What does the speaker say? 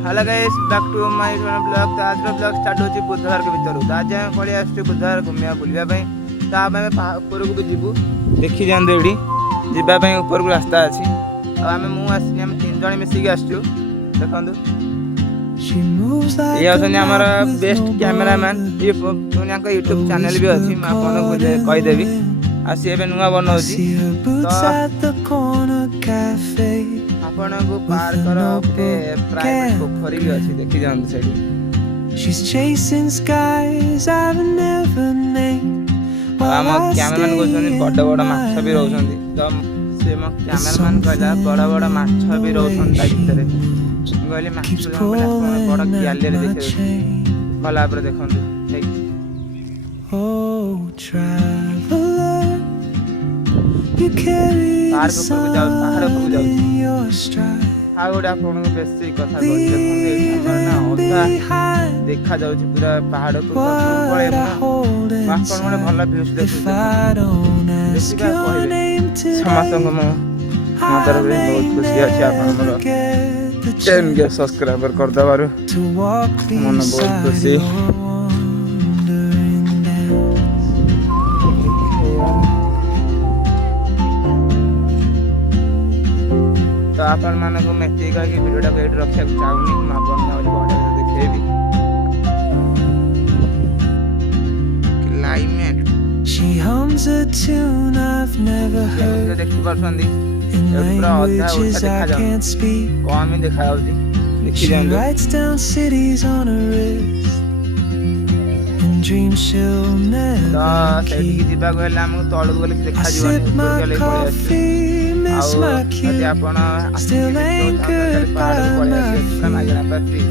Hello guys back to my blog. तो आज blog start होची बुधवार के भीतर। तो आज हम पड़ी आसछु बुधवार घुमिया बुलिया पई। तो आम ऊपर को भी जीवु देखि जांदे एडी जीवा पई ऊपर को रास्ता अछि। आ आम मु आसी हम तीन जण मिसी के आसछु देखंदु। ये होतनी हमर बेस्ट कैमरामैन। ये दुनिया का YouTube चैनल भी अछि, मैं आपन को कहि देबी। आ से बे नुवा बनौजी तो आपण को पार करो पे प्राइवेट पोखरी भी अछि देखि जान सेडी। She's chasing skies I've never named. हम कैमरामैन को जनी बड़ बड़ माछ भी रहउछंदी। तो से म कैमरामैन कहला बड़ बड़ माछ भी रहउछन ता भीतर। गली माछ बड़ गैलरी देखे भला पर देखंदु। Oh traveler, you carry पार को जाउ पहाड़ को जाउ your stride. आ गोडा कोन बेसी कथा कहै देखंदे ना ओता देखा जाउ पूरा पहाड़ को पळे ना माछ कोन माने भला व्यूज देखै। Ask your name समस्तंग म मातर रे बहुत खुशी अछि आपन हमर चैनल के सब्सक्राइबर कर दबारो मन बहुत खुशी। तो आपण माने को मेथी का की वीडियो को एड रखिया चाहूनी हम आपन वाली बॉर्डर देखेबी climate. She hums a tune I've never heard देखि परसंदी in पूरा अधा languages उठा I देखा can't जाउ speak. कौन में देखा जाउजी देखि She जांदो। writes down cities on her wrist and dreams she'll तो never सेठी keep. जीवा को हम तळु गले I देखा sip जीवन my ऊपर गले पळे आसी। coffee, miss my यदि cue, आपण still anchored by my मागणा पर फ्री